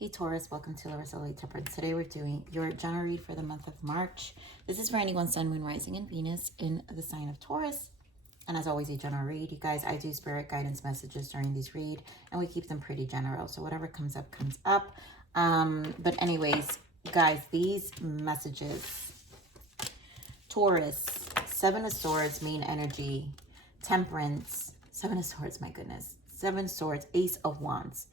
Hey Taurus, welcome to Untitled Chapter. Today we're doing your general read for the month of March. This is for anyone Sun, Moon, Rising, and Venus in the sign of Taurus. And as always, a general read. You guys, I do spirit guidance messages during these read, and we keep them pretty general. So whatever comes up, comes up. But anyways, guys, these messages. Taurus, Seven of Swords, main energy. Temperance, Seven of Swords, my goodness. Seven Swords, Ace of Wands.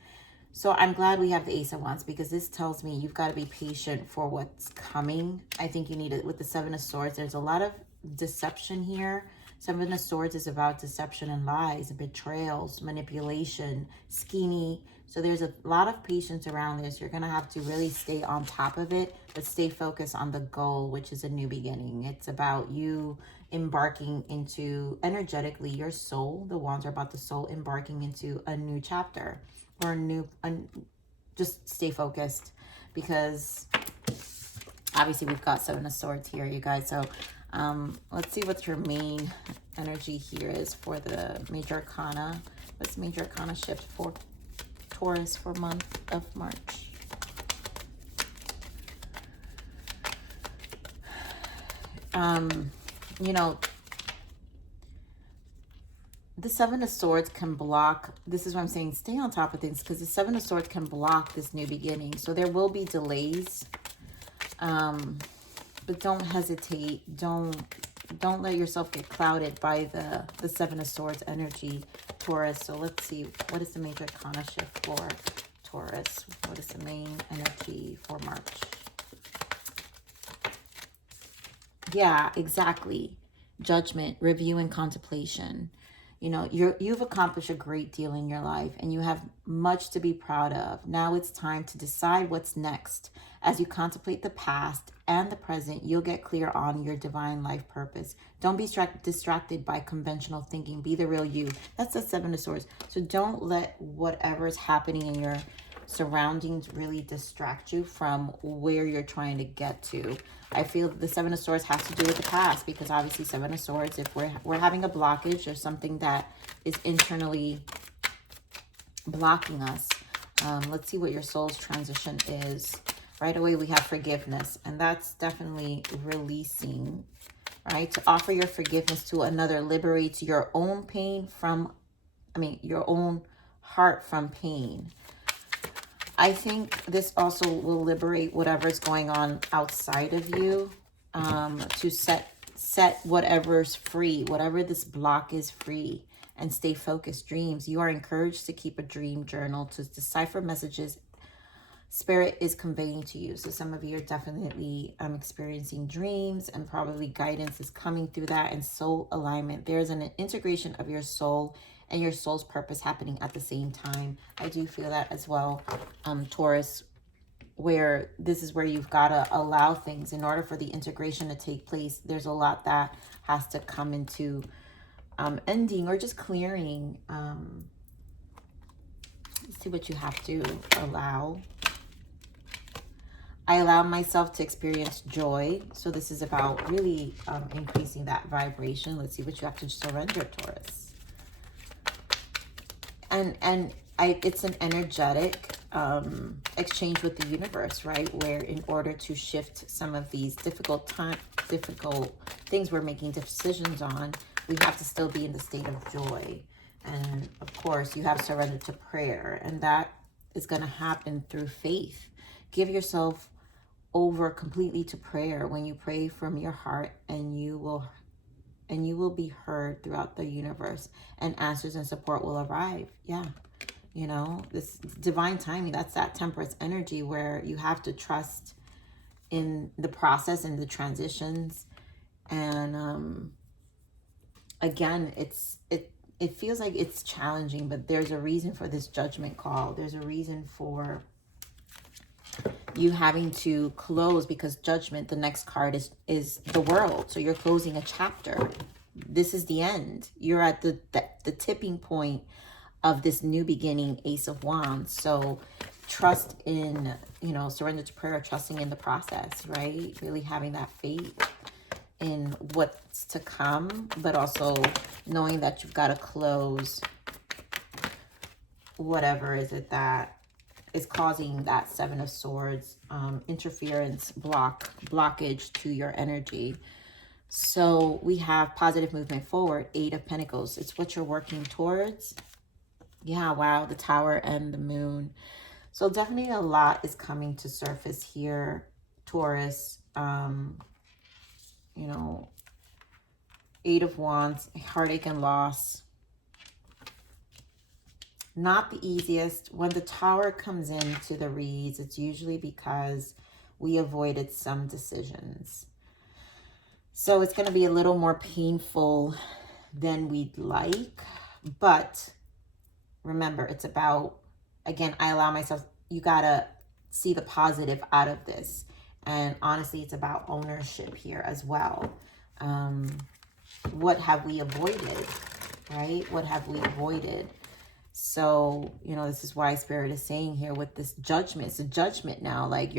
So I'm glad we have the Ace of Wands because this tells me you've got to be patient for what's coming. I think you need it with the Seven of Swords. There's a lot of deception here. Seven of Swords is about deception and lies, betrayals, manipulation, scheming. So there's a lot of patience around this. You're going to have to really stay on top of it, but stay focused on the goal, which is a new beginning. It's about you embarking into, energetically, your soul. The Wands are about the soul embarking into a new chapter. Or just stay focused, because obviously we've got Seven of Swords here, you guys. So let's see what your main energy here is for the major arcana. What's major arcana shift for Taurus for month of March? You know, the Seven of Swords can block, this is what I'm saying, stay on top of things, because the Seven of Swords can block this new beginning. So there will be delays, but don't hesitate. Don't let yourself get clouded by the Seven of Swords energy, Taurus. So let's see, what is the major arcana shift for Taurus? What is the main energy for March? Yeah, exactly. Judgment, review, and contemplation. You know, you've accomplished a great deal in your life and you have much to be proud of. Now it's time to decide what's next. As you contemplate the past and the present, you'll get clear on your divine life purpose. Don't be distracted by conventional thinking. Be the real you. That's the Seven of Swords. So don't let whatever's happening in your surroundings really distract you from where you're trying to get to. I feel the Seven of Swords has to do with the past, because obviously Seven of Swords, if we're having a blockage or something that is internally blocking us, let's see what your soul's transition is. Right away we have forgiveness, and that's definitely releasing, right? To offer your forgiveness to another liberates your own pain from, your own heart from pain. I think this also will liberate whatever's going on outside of you, to set whatever's free, whatever this block is free, and stay focused. Dreams. You are encouraged to keep a dream journal to decipher messages Spirit is conveying to you. So some of you are definitely experiencing dreams, and probably guidance is coming through that, and soul alignment. There's an integration of your soul and your soul's purpose happening at the same time. I do feel that as well, Taurus, where this is where you've got to allow things in order for the integration to take place. There's a lot that has to come into ending or just clearing. Let's see what you have to allow. I allow myself to experience joy. So this is about really increasing that vibration. Let's see what you have to surrender, Taurus. And it's an energetic exchange with the universe, right? Where in order to shift some of these difficult things we're making decisions on, we have to still be in the state of joy. And of course, you have surrendered to prayer, and that is going to happen through faith. Give yourself over completely to prayer. When you pray from your heart, and you will be heard throughout the universe, and answers and support will arrive. Yeah. You know, this divine timing, that's that temperance energy where you have to trust in the process and the transitions. And again, it feels like it's challenging, but there's a reason for this judgment call. There's a reason for you having to close, because judgment, the next card is the world. So you're closing a chapter. This is the end. You're at the tipping point of this new beginning, Ace of Wands. So trust in, surrender to prayer, trusting in the process, right? Really having that faith in what's to come, but also knowing that you've got to close whatever is it that is causing that Seven of Swords, interference, blockage to your energy. So we have positive movement forward, Eight of Pentacles. It's what you're working towards. Yeah, wow, the Tower and the Moon. So definitely a lot is coming to surface here, Taurus. You know, Eight of Wands, heartache and loss. Not the easiest. When the Tower comes into the reads, it's usually because we avoided some decisions. So it's going to be a little more painful than we'd like. But remember, it's about, again, I allow myself, you got to see the positive out of this. And honestly, it's about ownership here as well. What have we avoided, right? What have we avoided? So, you know, this is why Spirit is saying here with this judgment. It's a judgment now. Like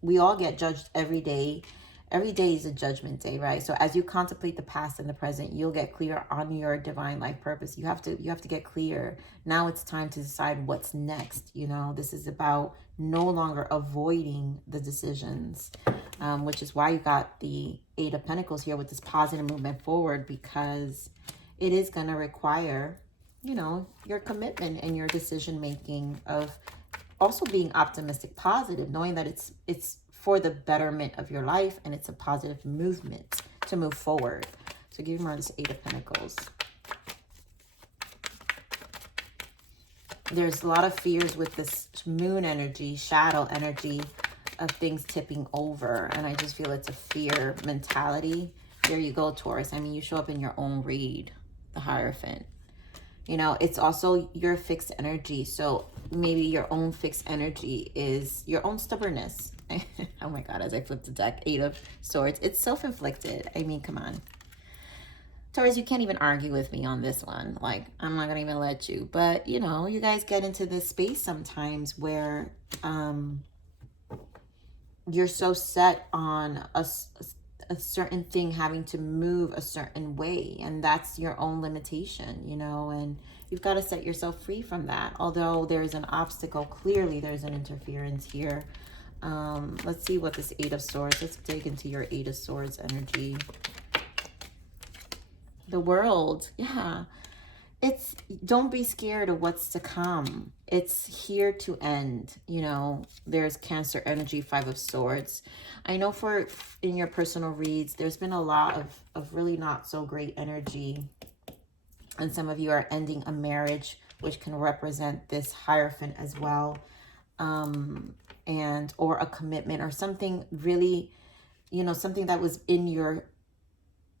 we all get judged every day. Every day is a judgment day, right? So as you contemplate the past and the present, you'll get clear on your divine life purpose. You have to get clear. Now it's time to decide what's next. You know, this is about no longer avoiding the decisions, which is why you got the Eight of Pentacles here with this positive movement forward, because it is going to require, you know, your commitment and your decision making of also being optimistic, positive, knowing that it's for the betterment of your life and it's a positive movement to move forward. So give me more of this Eight of Pentacles. There's a lot of fears with this moon energy, shadow energy of things tipping over. And I just feel it's a fear mentality. Here you go, Taurus. I mean, you show up in your own read, the Hierophant. You know, it's also your fixed energy. So maybe your own fixed energy is your own stubbornness. Oh my God, as I flip the deck, Eight of Swords. It's self-inflicted. I mean, come on. Taurus, you can't even argue with me on this one. Like, I'm not going to even let you. But, you know, you guys get into this space sometimes where you're so set on a certain thing having to move a certain way, and that's your own limitation, you know, and you've got to set yourself free from that. Although there's an obstacle, clearly there's an interference here. Let's see what this Eight of Swords, let's dig into your Eight of Swords energy. The World, yeah, it's, don't be scared of what's to come. It's here to end. You know, there's Cancer energy, Five of Swords. I know in your personal reads, there's been a lot of really not so great energy. And some of you are ending a marriage, which can represent this Hierophant as well. Or a commitment or something really, you know, something that was in your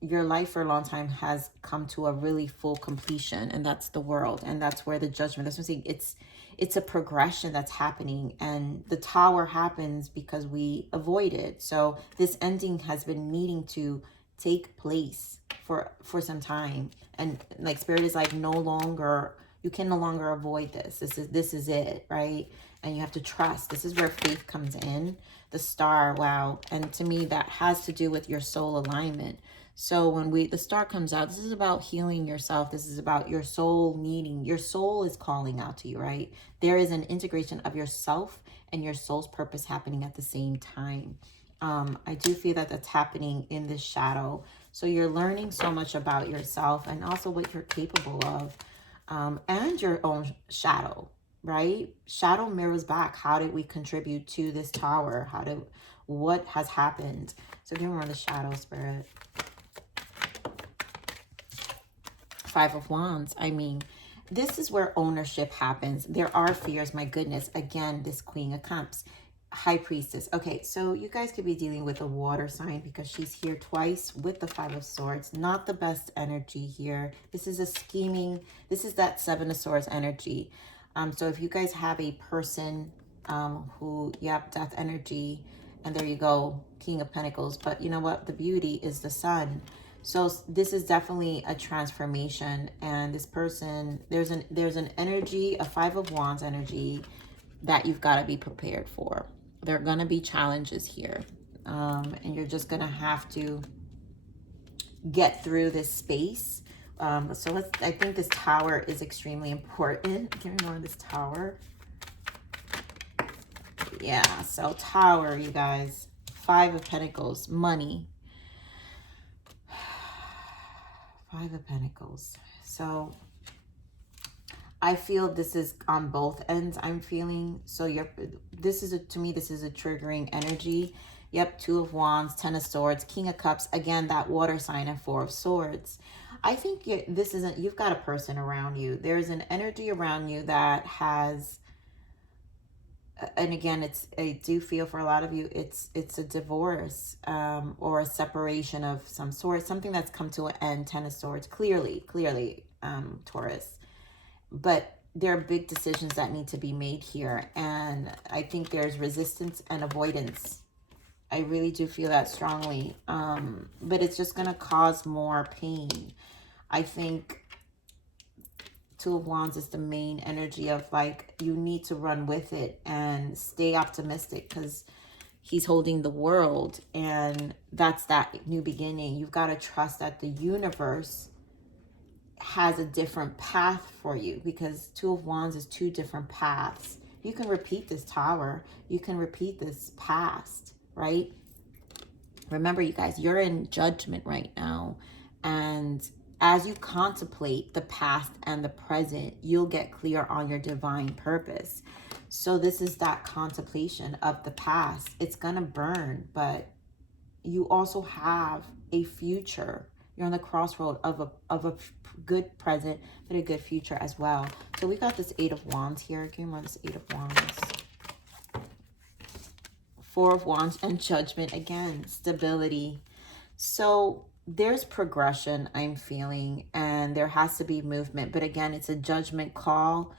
life for a long time has come to a really full completion, and that's the World, and that's where the Judgment, that's what I'm saying, it's a progression that's happening, and the Tower happens because we avoid it. So this ending has been needing to take place for some time, and like Spirit is like, no longer, you can no longer avoid this. This is it, right? And you have to trust. This is where faith comes in. The Star, wow. And to me, that has to do with your soul alignment. So when the Star comes out, this is about healing yourself. This is about your soul needing, your soul is calling out to you, right? There is an integration of yourself and your soul's purpose happening at the same time. I do feel that that's happening in this shadow. So you're learning so much about yourself and also what you're capable of, and your own shadow, right? Shadow mirrors back. How did we contribute to this Tower? What has happened? So give me more of the shadow, Spirit. Five of Wands. I mean, this is where ownership happens. There are fears. My goodness. Again, this Queen of Cups. High Priestess. Okay, so you guys could be dealing with a water sign because she's here twice with the Five of Swords. Not the best energy here. This is a scheming. This is that Seven of Swords energy. So if you guys have a person who, yep, death energy, and there you go, King of Pentacles. But you know what? The beauty is the Sun. So this is definitely a transformation, and this person, there's an energy, a Five of Wands energy that you've got to be prepared for. There are going to be challenges here, and you're just going to have to get through this space. So I think this Tower is extremely important. Give me more of this Tower. Yeah, so Tower, you guys. 5 of Pentacles, money. 5 of Pentacles. So I feel this is on both ends. I'm feeling so this is to me, this is a triggering energy. Yep, 2 of Wands, 10 of Swords, King of Cups. Again, that water sign, and 4 of Swords. I think you've got a person around you. There's an energy around you that has, and again, I do feel for a lot of you, it's a divorce, or a separation of some sort, something that's come to an end. 10 of Swords, clearly, Taurus. But there are big decisions that need to be made here, and I think there's resistance and avoidance. I really do feel that strongly, but it's just going to cause more pain. I think 2 of Wands is the main energy of, like, you need to run with it and stay optimistic, because he's holding the world, and that's that new beginning. You've got to trust that the universe has a different path for you, because 2 of Wands is 2 different paths. You can repeat this Tower. You can repeat this past, right? Remember, you guys, you're in judgment right now. And as you contemplate the past and the present, you'll get clear on your divine purpose. So this is that contemplation of the past. It's going to burn, but you also have a future. You're on the crossroad of a good present, but a good future as well. So we got this 8 of Wands here. Give me more this 8 of Wands. 4 of Wands and Judgment. Again, stability. So there's progression I'm feeling, and there has to be movement. But again, it's a judgment call.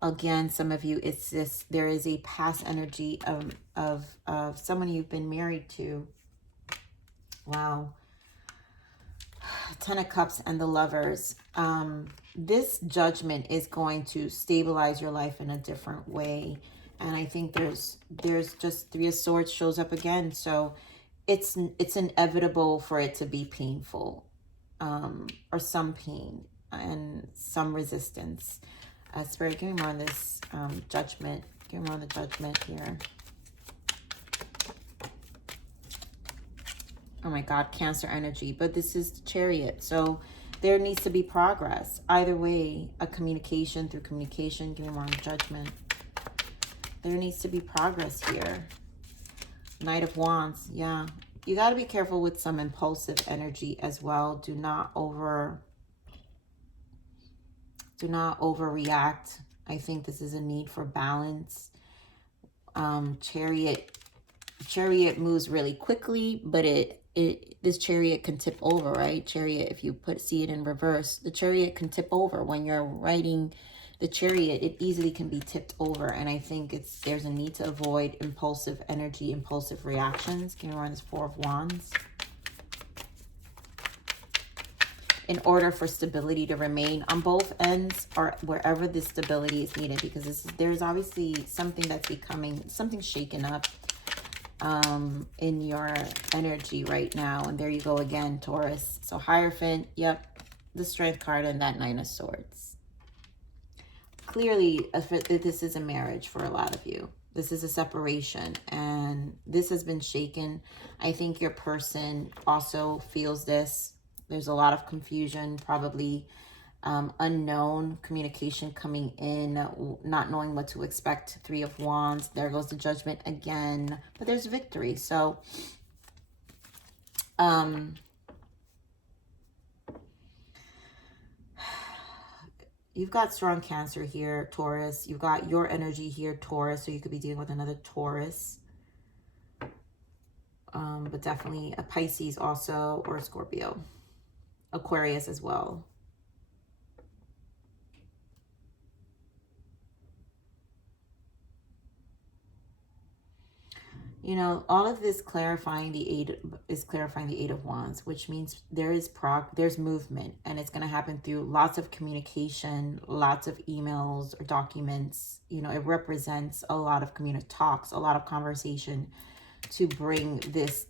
Again, some of you, it's this, there is a past energy of someone you've been married to. Wow. 10 of Cups and the Lovers. This judgment is going to stabilize your life in a different way. And I think there's just 3 of Swords shows up again. So it's inevitable for it to be painful, or some pain and some resistance. Spirit, give me more on this judgment. Give me more on the judgment here. Oh my God, Cancer energy. But this is the Chariot. So there needs to be progress. Either way, a communication through communication. Give me more on the judgment. There needs to be progress here. Knight of Wands. Yeah. You got to be careful with some impulsive energy as well. Do not overreact. I think this is a need for balance. Chariot moves really quickly, but this Chariot can tip over, right? Chariot, if you see it in reverse, the Chariot can tip over. When you're riding the Chariot, it easily can be tipped over. And I think there's a need to avoid impulsive energy, impulsive reactions. Give me more on this 4 of Wands. In order for stability to remain on both ends, or wherever this stability is needed, because there's obviously something that's becoming, something shaken up in your energy right now. And there you go again, Taurus. So Hierophant, yep, the Strength card and that 9 of Swords. Clearly, this is a marriage for a lot of you. This is a separation, and this has been shaken. I think your person also feels this. There's a lot of confusion, probably unknown communication coming in, not knowing what to expect. 3 of Wands. There goes the Judgment again, but there's victory. So you've got strong Cancer here, Taurus. You've got your energy here, Taurus. So you could be dealing with another Taurus. But definitely a Pisces also, or a Scorpio. Aquarius as well. You know, all of this clarifying the 8 of Wands, which means there's movement, and it's going to happen through lots of communication, lots of emails or documents. You know, it represents a lot of talks, a lot of conversation to bring this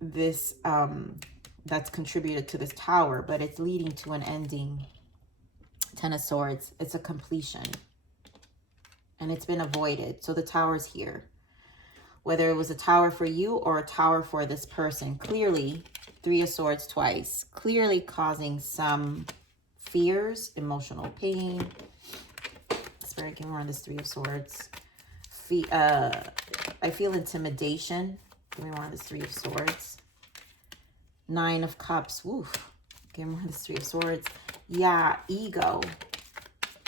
that's contributed to this Tower, but it's leading to an ending. 10 of Swords, it's a completion. and it's been avoided. So the Tower's here. Whether it was a Tower for you or a Tower for this person, clearly Three of Swords twice, clearly causing some fears, emotional pain. Spirit, give me more on this Three of Swords. I feel intimidation. Give me more on this Three of Swords. Nine of Cups. Woof. Give me more on this Three of Swords. Yeah, ego.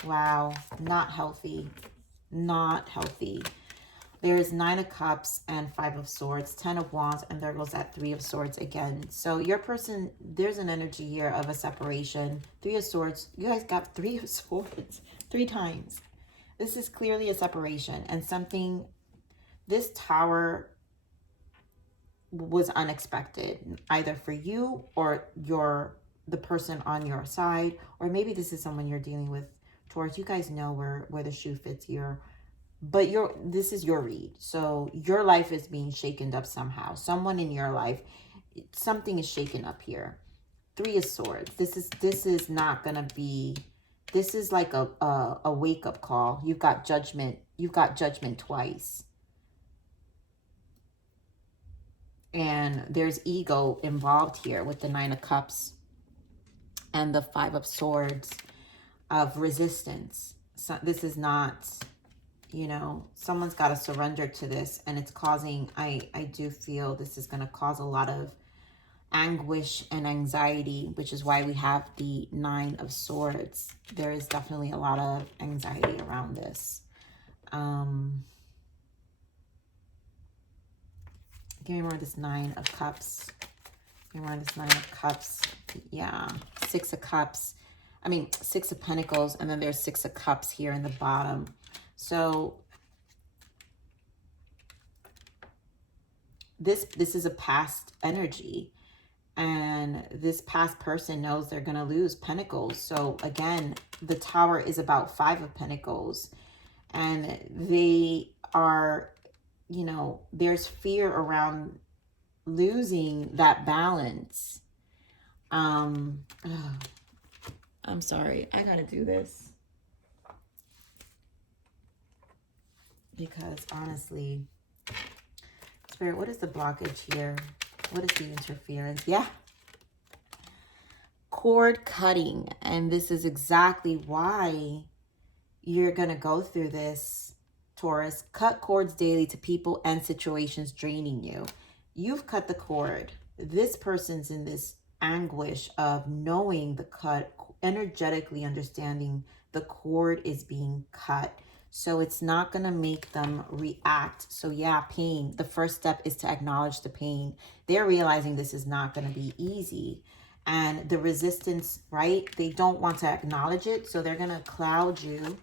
Wow, not healthy. Not healthy. There's Nine of Cups and Five of Swords, 10 of Wands, and there goes that Three of Swords again. So your person, there's an energy here of a separation. Three of Swords. You guys got Three of Swords 3 times. This is clearly a separation, and something, this Tower was unexpected, either for you or the person on your side, or maybe this is someone you're dealing with, Taurus. You guys know where the shoe fits here. But this is your read. So your life is being shaken up somehow. Someone in your life, something is shaken up here. Three of Swords. This is not gonna be, this is like a wake-up call. You've got judgment. You've got judgment twice. And there's ego involved here with the Nine of Cups and the Five of Swords of resistance. So this is not, you know, someone's got to surrender to this, and it's causing, I do feel this is going to cause a lot of anguish and anxiety, which is why we have the Nine of Swords. There is definitely a lot of anxiety around this. Give me more of this Nine of Cups. Give me more of this Nine of Cups. Yeah, Six of Cups. I mean, Six of Pentacles, and then there's Six of Cups here in the bottom. So this is a past energy, and this past person knows they're going to lose Pentacles. So again, the Tower is about Five of Pentacles, and they are, you know, there's fear around losing that balance. I'm sorry, I gotta do this. Because honestly, Spirit, what is the blockage here? What is the interference? Yeah. Cord cutting. And this is exactly why you're going to go through this, Taurus. Cut cords daily to people and situations draining you. You've cut the cord. This person's in this anguish of knowing the cut, energetically understanding the cord is being cut. So it's not going to make them react. So yeah, pain. The first step is to acknowledge the pain. They're realizing this is not going to be easy. And the resistance, right? They don't want to acknowledge it. So they're going to cloud you,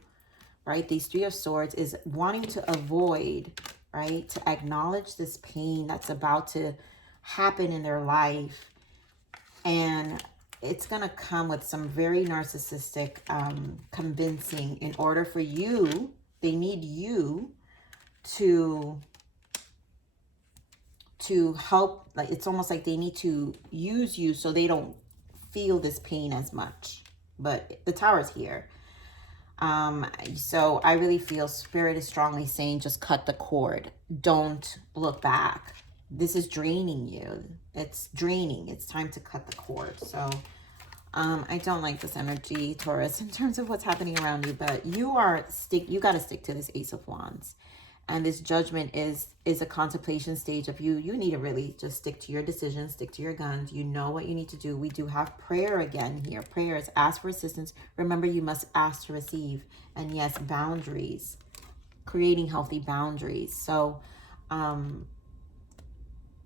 right? These Three of Swords is wanting to avoid, right? To acknowledge this pain that's about to happen in their life. And it's going to come with some very narcissistic convincing in order for you. They need you to help. Like, it's almost like they need to use you so they don't feel this pain as much. But the Tower's here. So I really feel Spirit is strongly saying just cut the cord. Don't look back. This is draining you. It's draining. It's time to cut the cord. So I don't like this energy, Taurus, in terms of what's happening around you, but you got to stick to this Ace of Wands. And this Judgment is a contemplation stage of you. You need to really just stick to your decisions, stick to your guns. You know what you need to do. We do have prayer again here. Prayers, ask for assistance. Remember, you must ask to receive. And yes, boundaries, creating healthy boundaries. So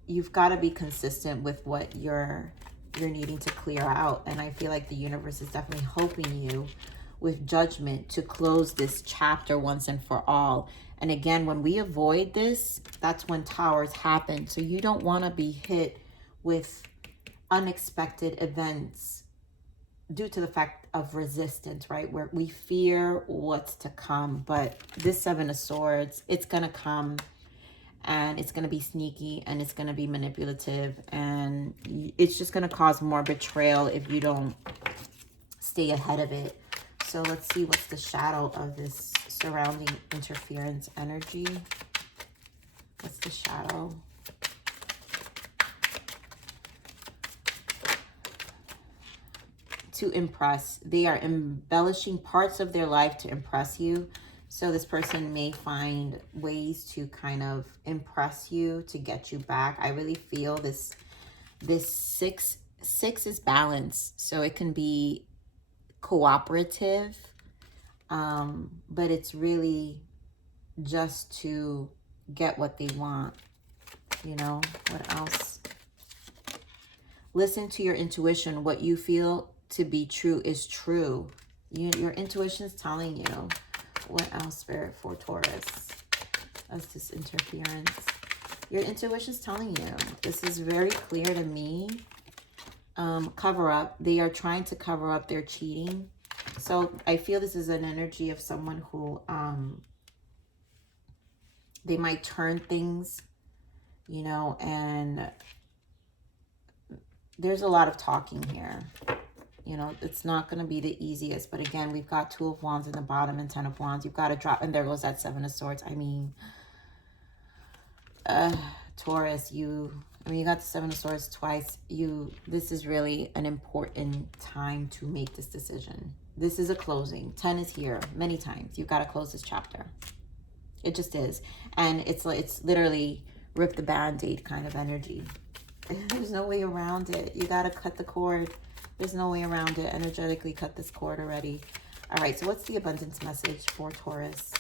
you've got to be consistent with what you're needing to clear out. And I feel like the universe is definitely helping you with Judgment to close this chapter once and for all. And again, when we avoid this, that's when Towers happen. So you don't want to be hit with unexpected events due to the fact of resistance, right? Where we fear what's to come. But this Seven of Swords, it's going to come. And it's going to be sneaky, and it's going to be manipulative, and it's just going to cause more betrayal if you don't stay ahead of it. So let's see what's the shadow of this surrounding interference energy. What's the shadow? To impress. They are embellishing parts of their life to impress you. So this person may find ways to kind of impress you, to get you back. I really feel this six is balance. So it can be cooperative, but it's really just to get what they want. You know, what else? Listen to your intuition. What you feel to be true is true. Your intuition is telling you. What else, Spirit, for Taurus? That's this interference. Your intuition is telling you. This is very clear to me. Cover up. They are trying to cover up their cheating. So I feel this is an energy of someone who they might turn things, you know, and there's a lot of talking here. You know, it's not going to be the easiest. But again, we've got 2 of Wands in the bottom and 10 of Wands. You've got to drop. And there goes that 7 of Swords. I mean, Taurus, you got the 7 of Swords twice. This is really an important time to make this decision. This is a closing. 10 is here many times. You've got to close this chapter. It just is. And it's literally rip the band-aid kind of energy. There's no way around it. You got to cut the cord. There's no way around it. Energetically cut this cord already. All right, so what's the abundance message for Taurus?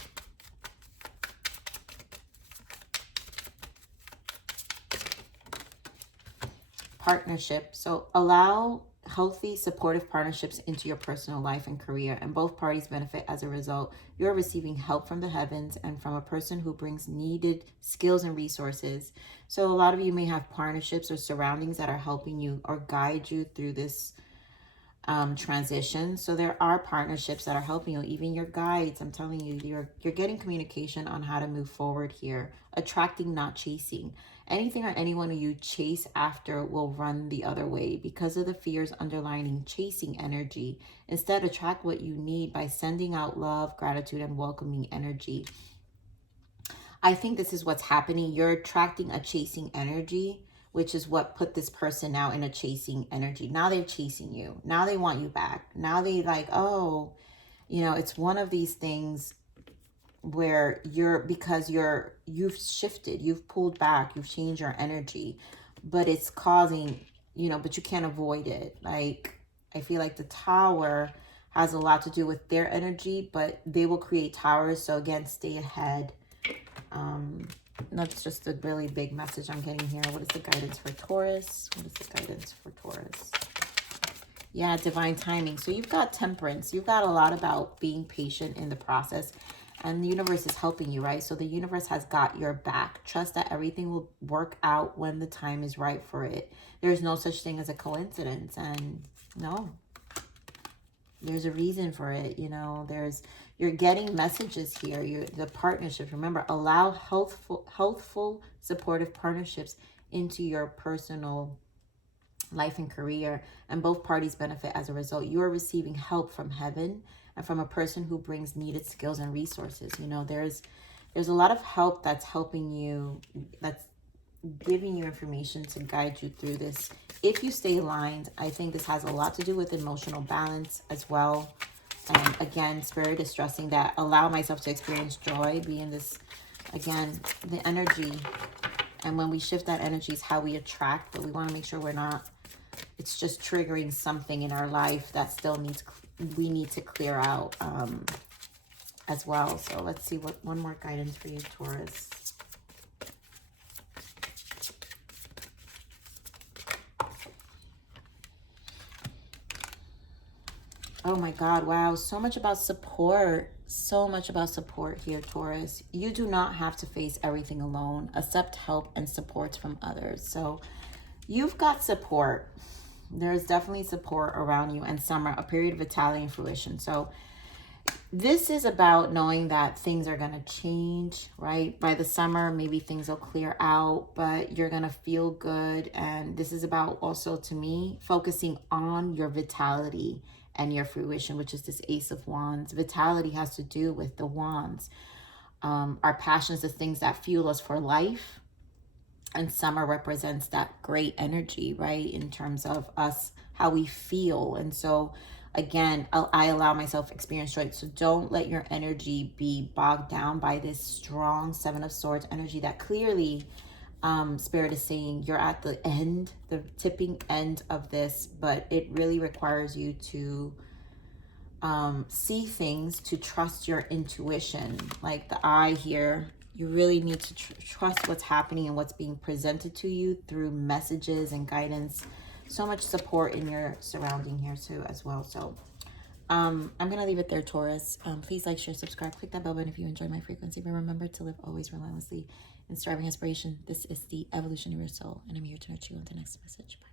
Partnership. So allow healthy, supportive partnerships into your personal life and career, and both parties benefit as a result. You're receiving help from the heavens and from a person who brings needed skills and resources. So a lot of you may have partnerships or surroundings that are helping you or guide you through this transition. So there are partnerships that are helping you, even your guides. I'm telling you, you're getting communication on how to move forward here. Attracting, not chasing. Anything or anyone you chase after will run the other way because of the fears underlining chasing energy. Instead, attract what you need by sending out love, gratitude, and welcoming energy. I think this is what's happening. You're attracting a chasing energy, which is what put this person now in a chasing energy. Now they're chasing you. Now they want you back. Now they like, oh, you know, it's one of these things where you've shifted, you've pulled back, you've changed your energy, but it's causing, you know, but you can't avoid it. Like, I feel like the Tower has a lot to do with their energy, but they will create towers. So again, stay ahead. That's just a really big message I'm getting here. What is the guidance for Taurus? What is the guidance for Taurus? Yeah, divine timing. So you've got temperance. You've got a lot about being patient in the process. And the universe is helping you, right? So the universe has got your back. Trust that everything will work out when the time is right for it. There's no such thing as a coincidence. And no, there's a reason for it. You know, you're getting messages here. The partnerships, remember, allow healthful, supportive partnerships into your personal life and career, and both parties benefit as a result. You are receiving help from heaven and from a person who brings needed skills and resources. You know, there's a lot of help that's helping you, that's giving you information to guide you through this. If you stay aligned, I think this has a lot to do with emotional balance as well. And again, Spirit is stressing that allow myself to experience joy, be in this, again, the energy. And when we shift that energy is how we attract, but we want to make sure we're not, it's just triggering something in our life that still we need to clear out as well. So let's see one more guidance for you, Taurus. Oh my God, wow. So much about support. So much about support here, Taurus. You do not have to face everything alone. Accept help and support from others. So you've got support. There's definitely support around you. And summer, a period of Italian fruition. So this is about knowing that things are going to change, right? By the summer, maybe things will clear out, but you're going to feel good. And this is about also, to me, focusing on your vitality and your fruition, which is this Ace of Wands. Vitality has to do with the wands. Our passions, the things that fuel us for life. And summer represents that great energy, right? In terms of us, how we feel. And so, again, I allow myself experience joy. So don't let your energy be bogged down by this strong Seven of Swords energy that clearly Spirit is saying you're at the end, the tipping end of this, but it really requires you to see things, to trust your intuition. Like the eye here, you really need to trust what's happening and what's being presented to you through messages and guidance. So much support in your surrounding here too as well. So I'm going to leave it there, Taurus. Please like, share, subscribe, click that bell button if you enjoy my frequency. But remember to live always relentlessly in striving aspiration. This is the evolution of your soul, and I'm here to nurture you on the next message. Bye.